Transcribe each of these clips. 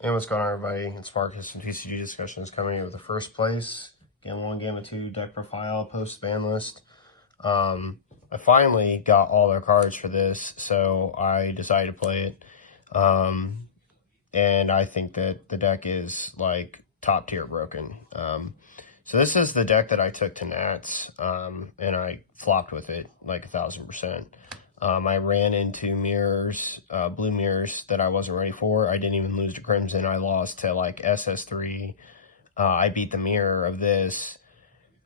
Hey, what's going on, everybody? It's Marcus and TCG Discussions coming in with the first place. Game 1, Game 2, deck profile, post ban list. I finally got all their cards for this, so I decided to play it. And I think that the deck is like top tier broken. So this is the deck that I took to Nats, and I flopped with it like 1,000%. I ran into mirrors, blue mirrors that I wasn't ready for. I didn't even lose to Crimson. I lost to like SS3. I beat the mirror of this.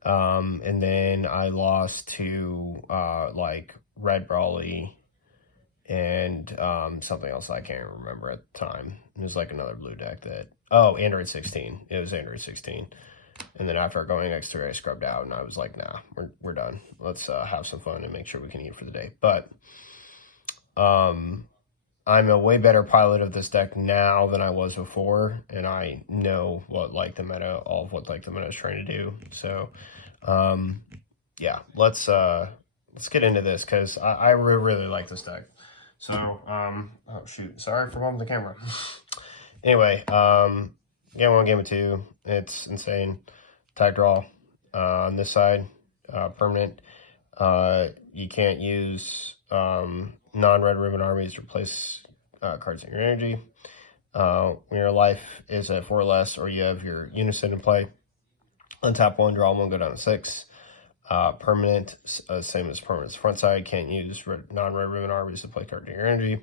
And then I lost to like Red Brawly and something else I can't remember at the time. It was like another blue deck that, Android 16. It was Android 16. And then after going X3, I scrubbed out, and I was like, nah, we're done. Let's have some fun and make sure we can eat for the day. But I'm a way better pilot of this deck now than I was before, and I know what like the meta, all of what like the meta is trying to do. So, yeah, let's get into this because I really like this deck. So, oh shoot, sorry for bumping the camera. Anyway, game 1, game 2, it's insane. Tag draw on this side, permanent. You can't use non-red ribbon armies to replace cards in your energy. When your life is at 4 or less, or you have your unison in play, untap 1, draw 1, go down to 6. Permanent, same as permanent's front side, can't use non-red ribbon armies to play card in your energy.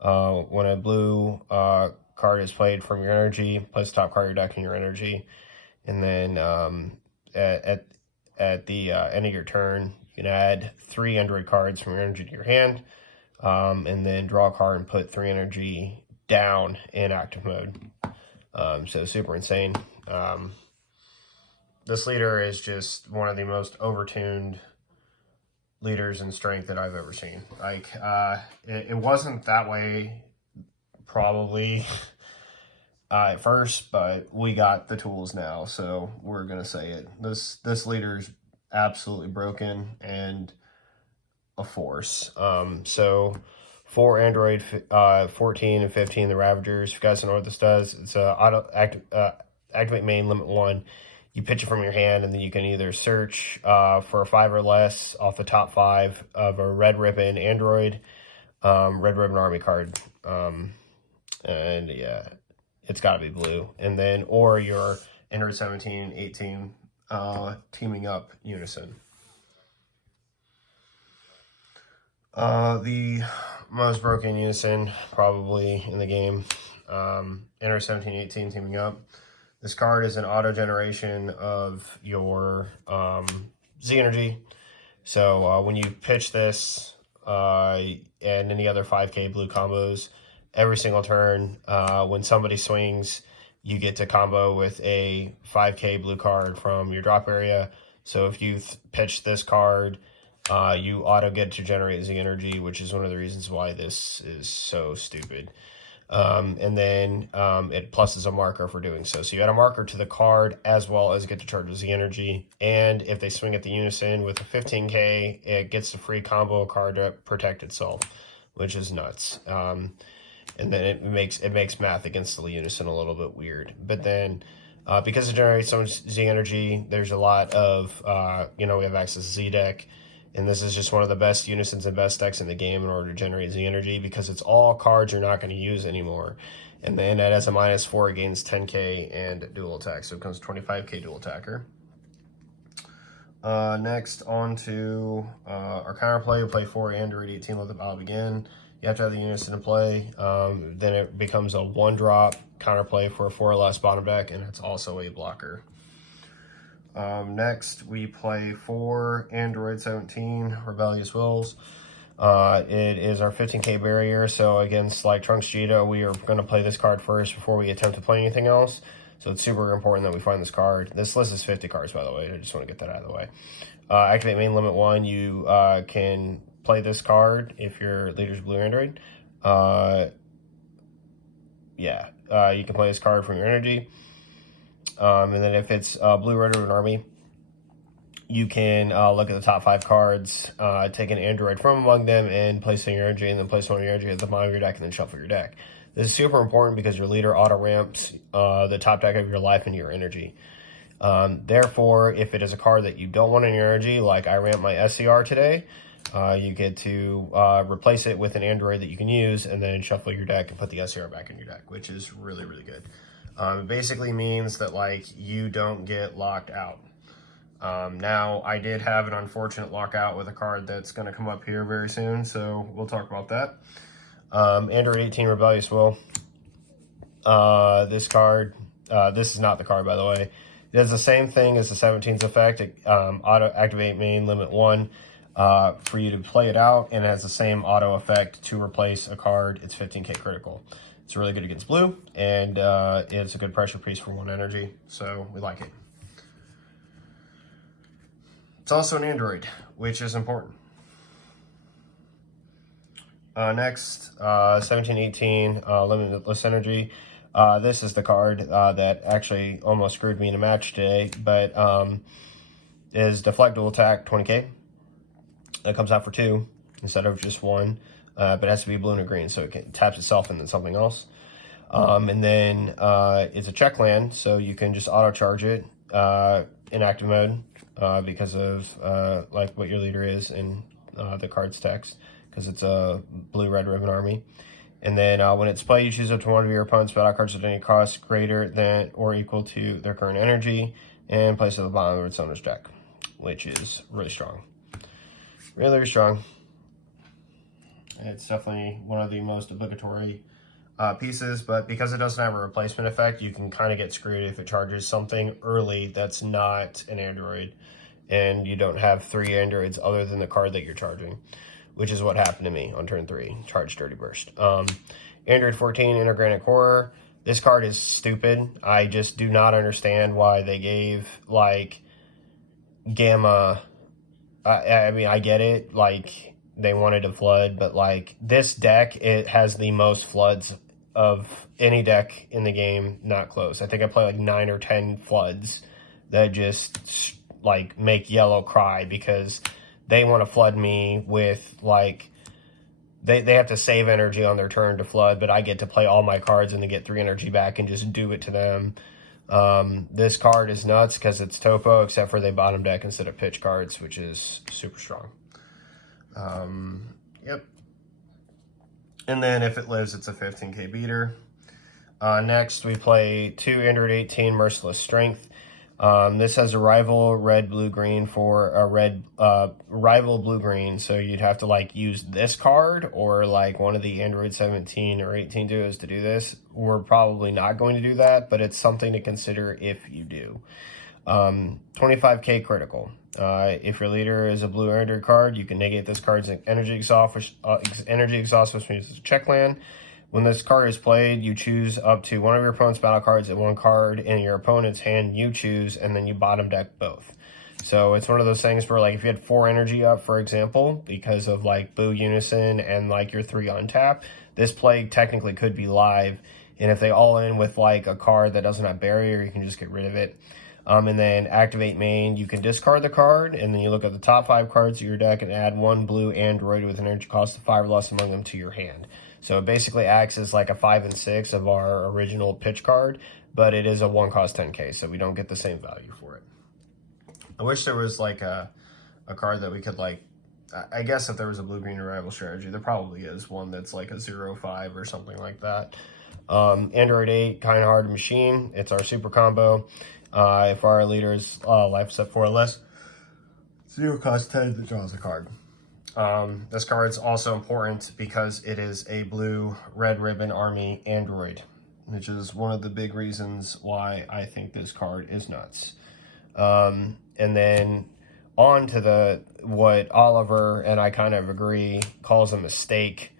When a blue card is played from your energy, place the top card of your deck in your energy, and then at the end of your turn, you can add 3 Android cards from your energy to your hand, and then draw a card and put 3 energy down in active mode. So super insane. This leader is just one of the most overtuned leaders in strength that I've ever seen. Like, it wasn't that way probably at first, but we got the tools now, so we're gonna say it. This leader's absolutely broken and a force. So for Android 14 and 15, the Ravagers, if you guys don't know what this does, it's activate main limit 1. You pitch it from your hand, and then you can either search for a 5 or less off the top 5 of a red ribbon Android, red ribbon army card, and yeah, it's got to be blue. And then, or your Android 17, 18 teaming up unison. The most broken unison probably in the game. Android 17, 18 teaming up. This card is an auto generation of your Z energy. So when you pitch this and any other 5K blue combos, every single turn, when somebody swings, you get to combo with a 5K blue card from your drop area. So if you pitch this card, you auto get to generate Z energy, which is one of the reasons why this is so stupid. And then it pluses a marker for doing so. So you add a marker to the card as well as get to charge Z energy. And if they swing at the unison with a 15K, it gets the free combo card to protect itself, which is nuts. And then it makes math against the unison a little bit weird. But then because it generates so much Z energy, there's a lot of we have access to Z deck. And this is just one of the best unisons and best decks in the game in order to generate Z energy because it's all cards you're not going to use anymore. And then it has a -4 against 10K and dual attack. So it becomes 25K dual attacker. Next, on to our counterplay. We play 4 Android 18, let the battle begin. You have to have the unison in play. Then it becomes a 1-drop counterplay for a 4 or less bottom deck, and it's also a blocker. Next, we play 4 Android 17, Rebellious Wills. It is our 15K barrier, so against like Trunks Cheetah, we are going to play this card first before we attempt to play anything else. So it's super important that we find this card. This list is 50 cards, by the way. I just want to get that out of the way. Activate main limit 1. You can play this card if your leader's blue Android. You can play this card from your energy. And then if it's blue, red, or an army, you can look at the top 5 cards, take an Android from among them, and place in your energy, and then place one of your energy at the bottom of your deck, and then shuffle your deck. This is super important because your leader auto ramps the top deck of your life into your energy. Therefore, if it is a card that you don't want in your energy, like I ramp my SCR today, you get to replace it with an android that you can use and then shuffle your deck and put the SCR back in your deck, which is really, really good. It basically means that like you don't get locked out. Now, I did have an unfortunate lockout with a card that's going to come up here very soon, so we'll talk about that. Android 18 Rebellious Will. This card, this is not the card, by the way. It does the same thing as the 17's effect. It, auto activate main limit 1 for you to play it out, and it has the same auto effect to replace a card. It's 15k critical. It's really good against blue, and it's a good pressure piece for 1 energy, so we like it. It's also an android, which is important. Next, 1718 Limitless Energy. This is the card that actually almost screwed me in a match today, but is Deflect Dual Attack 20k. That comes out for 2 instead of just 1, but it has to be blue and a green, so it taps itself and then something else. And then it's a check land, so you can just auto charge it in active mode because of like what your leader is in the card's text, because it's a blue red ribbon army. And then when it's played, you choose up to one of your opponent's battle cards at any cost greater than or equal to their current energy and place it at the bottom of its owner's deck, which is really strong. Really, really strong. It's definitely one of the most obligatory pieces, but because it doesn't have a replacement effect, you can kind of get screwed if it charges something early that's not an android, and you don't have 3 androids other than the card that you're charging, which is what happened to me on turn 3. Charge Dirty Burst. Android 14 Intergranite Core. This card is stupid. I just do not understand why they gave like Gamma. I mean, I get it. Like they wanted to flood, but like this deck, it has the most floods of any deck in the game. Not close. I think I play like 9 or 10 floods that just like make yellow cry because they want to flood me with like they have to save energy on their turn to flood, but I get to play all my cards and to get 3 energy back and just do it to them. This card is nuts because it's topo, except for they bottom deck instead of pitch cards, which is super strong. Yep. And then if it lives, it's a 15k beater. Next, we play 2 Android 18 Merciless Strength. This has a rival red, blue, green for a red, rival blue, green. So you'd have to like use this card or like one of the Android 17 or 18 duos to do this. We're probably not going to do that, but it's something to consider if you do. 25k critical. If your leader is a blue Android card, you can negate this card's energy exhaust, which means it's a check land. When this card is played, you choose up to one of your opponent's battle cards and 1 card in your opponent's hand you choose, and then you bottom deck both. So it's one of those things where, like, if you had 4 energy up, for example, because of, like, Boo Unison and, like, your 3 untap, this play technically could be live. And if they all in with, like, a card that doesn't have barrier, you can just get rid of it. And then activate main, you can discard the card, and then you look at the top 5 cards of your deck and add 1 blue android with an energy cost of 5 or less among them to your hand. So it basically acts as like a 5 and 6 of our original pitch card, but it is a 1 cost 10k, so we don't get the same value for it. I wish there was like a card that we could like, I guess if there was a blue-green rival strategy, there probably is one that's like a 0-5 or something like that. Android 8, Kind Hearted Machine. It's our super combo. If our leader's life set 4 or less, 0 cost 10 that draws a card. This card's also important because it is a blue red ribbon army android, which is one of the big reasons why I think this card is nuts. And then on to what Oliver and I kind of agree calls a mistake.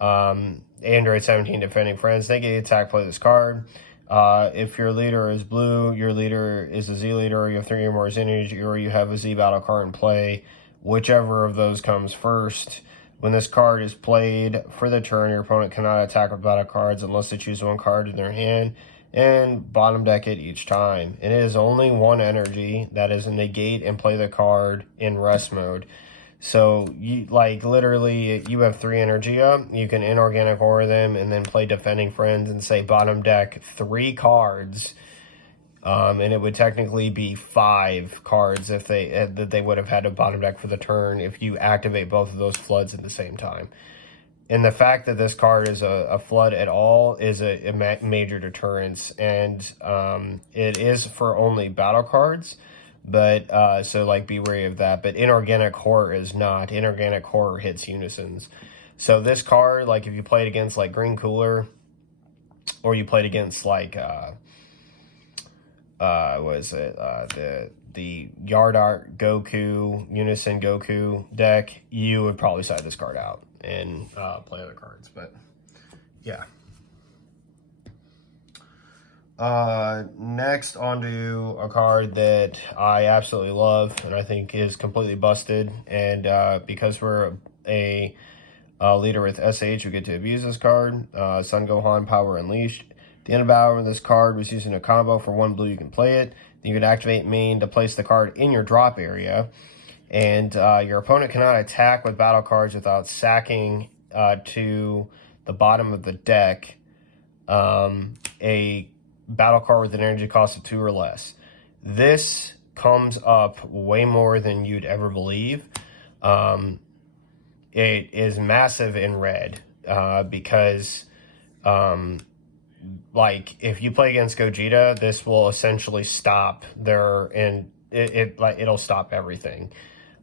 Android 17 Defending Friends, negate attack, play this card. If your leader is blue, your leader is a Z leader, or you have 3 or more Z energy, or you have a Z battle card in play, whichever of those comes first. When this card is played for the turn, your opponent cannot attack with battle cards unless they choose 1 card in their hand and bottom deck it each time. It is only 1 energy, that is a negate and play the card in rest mode. So you like literally you have 3 energy up. You can inorganic aura them and then play defending friends and say bottom deck 3 cards. And it would technically be 5 cards if that they would have had a bottom deck for the turn if you activate both of those floods at the same time. And the fact that this card is a flood at all is a major deterrence, and it is for only battle cards. But so like be wary of that. But inorganic horror is not. Inorganic horror hits unisons. So this card, like if you played against like Green Cooler, or you played against like what is it? The Yard Art Goku, Unison Goku deck, you would probably side this card out and play other cards. But yeah. Next onto a card that I absolutely love and I think is completely busted, and because we're a leader with SH, we get to abuse this card. Sun Gohan Power Unleashed. At the end of battle, this card was using a combo for 1 blue, you can play it. Then you can activate main to place the card in your drop area, and your opponent cannot attack with battle cards without sacking to the bottom of the deck a battle card with an energy cost of 2 or less. This comes up way more than you'd ever believe. It is massive in red because like if you play against Gogeta, this will essentially stop their, and it'll stop everything.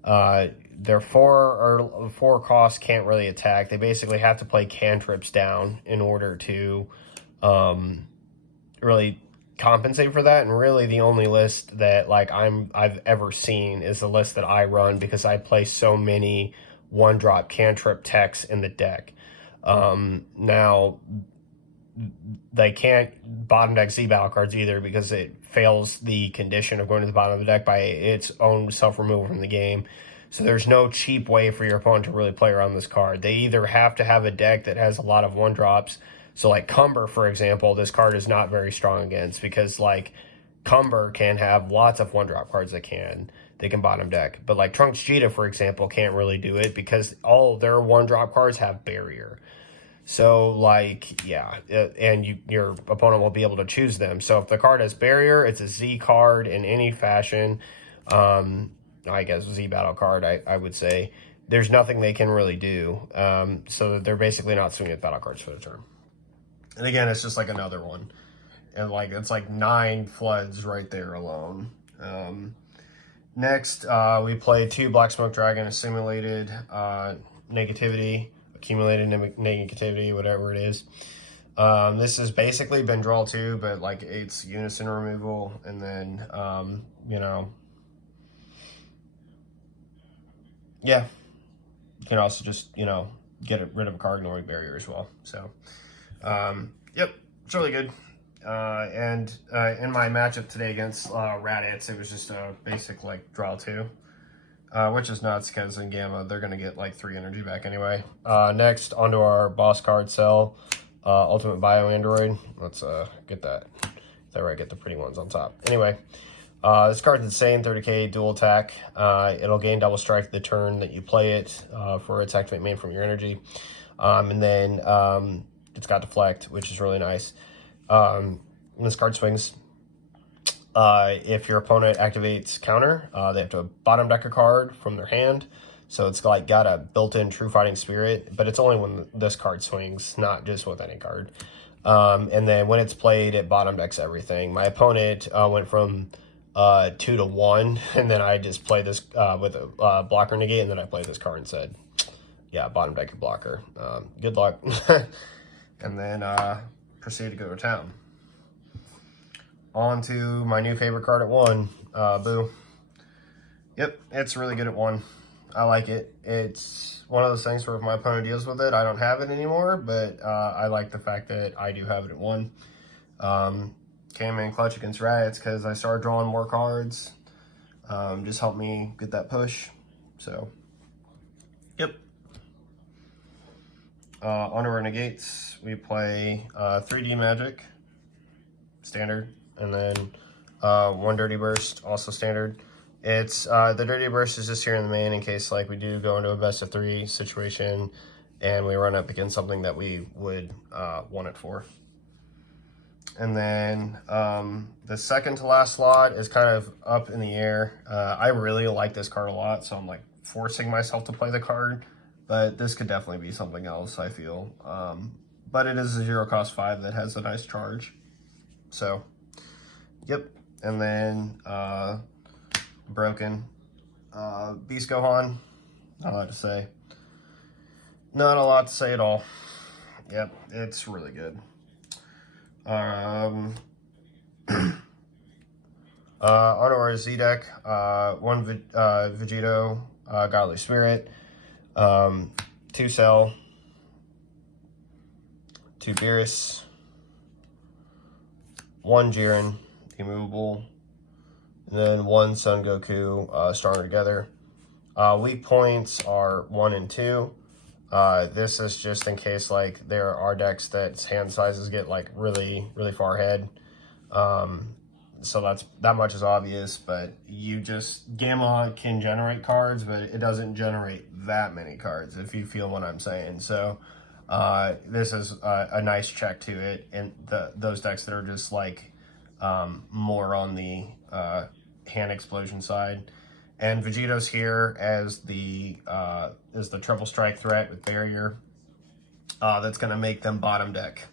Their 4 costs can't really attack. They basically have to play cantrips down in order to really compensate for that. And really the only list that like I've ever seen is the list that I run, because I play so many 1-drop cantrip techs in the deck. Now they can't bottom deck Z battle cards either, because it fails the condition of going to the bottom of the deck by its own self-removal from the game. So there's no cheap way for your opponent to really play around this card. They either have to have a deck that has a lot of 1-drops. So like Cumber, for example, this card is not very strong against, because like Cumber can have lots of 1-drop cards that they can bottom deck. But like Trunks Cheetah, for example, can't really do it because all their 1-drop cards have barrier. So like, yeah, and your opponent won't be able to choose them. So if the card has barrier, it's a Z card in any fashion. I guess Z battle card, I would say. There's nothing they can really do. So they're basically not swinging battle cards for the turn. And again, it's just like another one. And like, it's like 9 floods right there alone. Next, we play 2 Black Smoke Dragon, Assimilated Negativity, Accumulated Negativity, whatever it is. This has basically been draw 2, but like it's unison removal. And then, you know, yeah, you can also just, you know, get rid of a card ignoring barrier as well. So, yep, it's really good. And in my matchup today against Raditz, it was just a basic like draw 2, which is nuts because in Gamma they're gonna get like 3 energy back anyway. Next, onto our boss card Cell, Ultimate Bio Android. Let's get that. Is that right? Get the pretty ones on top. Anyway, this card's insane. 30k dual attack. It'll gain double strike the turn that you play it for its activate main from your energy, and then it's got deflect, which is really nice. When this card swings, if your opponent activates counter, they have to bottom deck a card from their hand. So it's like got a built-in True Fighting Spirit, but it's only when this card swings, not just with any card. And then when it's played, it bottom decks everything. My opponent went from 2 to 1, and then I just played this with a blocker negate, and then I played this card and said, yeah, bottom deck your blocker. Good luck. And then proceed to go to town. On to my new favorite card at 1, Boo. Yep, it's really good at 1. I like it. It's one of those things where if my opponent deals with it, I don't have it anymore, but I like the fact that I do have it at 1. Came in clutch against Raditz because I started drawing more cards. Just helped me get that push. So, yep. On our negates, we play 3D Magic, standard, and then 1 Dirty Burst, also standard. It's the Dirty Burst is just here in the main in case like we do go into a best of 3 situation and we run up against something that we would want it for. And then the second to last slot is kind of up in the air. I really like this card a lot, so I'm like forcing myself to play the card, but this could definitely be something else, I feel. But it is a 0 cost 5 that has a nice charge. So, yep. And then broken Beast Gohan. Not a lot to say. Not a lot to say at all. Yep, it's really good. On our Z deck, 1 Vegito, Godly Spirit, 2 Cell, 2 Beerus, 1 Jiren, Immovable, and then 1 Son Goku, Stronger Together. Weak points are 1 and 2. This is just in case like there are decks that hand sizes get like really far ahead. So that much is obvious, but Gamma can generate cards, but it doesn't generate that many cards, if you feel what I'm saying. So this is a nice check to it, and those decks that are just like more on the hand explosion side. And Vegito's here as the triple strike threat with barrier. That's gonna make them bottom deck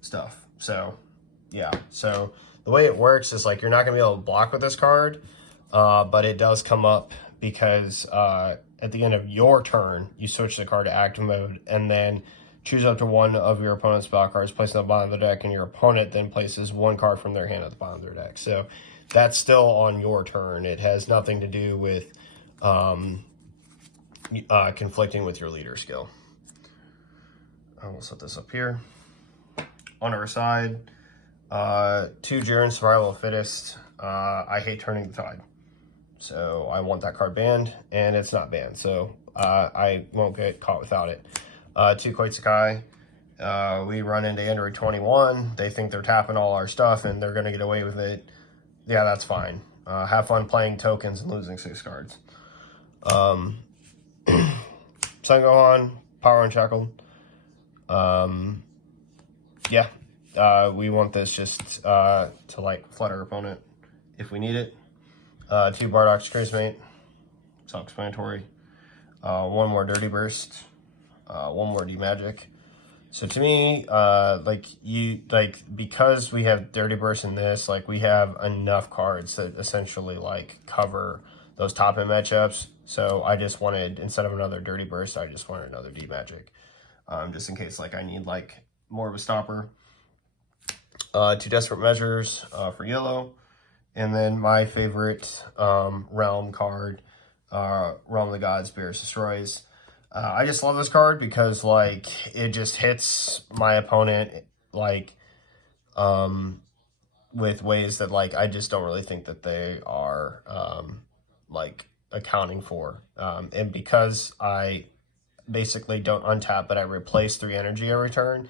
stuff. So yeah, so the way it works is like you're not gonna be able to block with this card, but it does come up because at the end of your turn, you switch the card to active mode and then choose up to 1 of your opponent's spell cards, place it on the bottom of the deck, and your opponent then places 1 card from their hand at the bottom of their deck. So that's still on your turn. It has nothing to do with conflicting with your leader skill. I will set this up here. On our side, 2 Jiren, Survival of the Fittest. I hate turning the tide, so I want that card banned, and it's not banned, so I won't get caught without it. 2 Koitsukai. We run into Android 21. They think they're tapping all our stuff, and they're going to get away with it. Yeah, that's fine. Have fun playing tokens and losing 6 cards. Son Gohan, Power Unshackled. Yeah, we want this just to like flood our opponent if we need it. 2 Bardock's Crazy Mate, self-explanatory. 1 more Dirty Burst. 1 more D-Magic. So to me, because we have Dirty Burst in this, like we have enough cards that essentially like cover those top end matchups. So I just wanted, instead of another Dirty Burst, I just wanted another D-Magic. Just in case like I need like more of a stopper. 2 Desperate Measures for yellow. And then my favorite Realm card, Realm of the Gods, Beerus Destroys. I just love this card because like it just hits my opponent like with ways that like I just don't really think that they are like accounting for. And because I basically don't untap but I replace 3 energy every turn,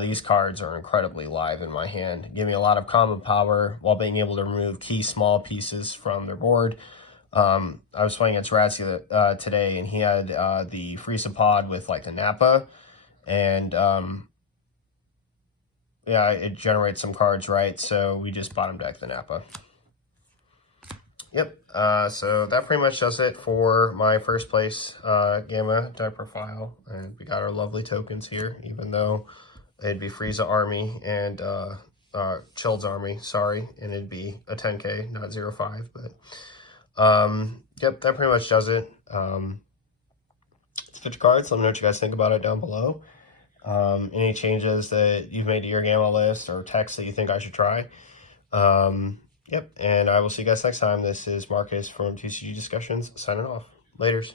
these cards are incredibly live in my hand. Give me a lot of combo power while being able to remove key small pieces from their board. I was playing against Ratsy today, and he had the Frieza Pod with like the Nappa, and yeah, it generates some cards, right? So we just bottom deck the Nappa. Yep. So that pretty much does it for my first place Gamma deck profile, and we got our lovely tokens here, even though it'd be Frieza Army and Child's Army, sorry, and it'd be a 10K, not 0.5, but yep, that pretty much does it. Switch cards. Let me know what you guys think about it down below. Any changes that you've made to your Gamma list or text that you think I should try. Yep, and I will see you guys next time. This is Marcus from TCG Discussions signing off. Laters.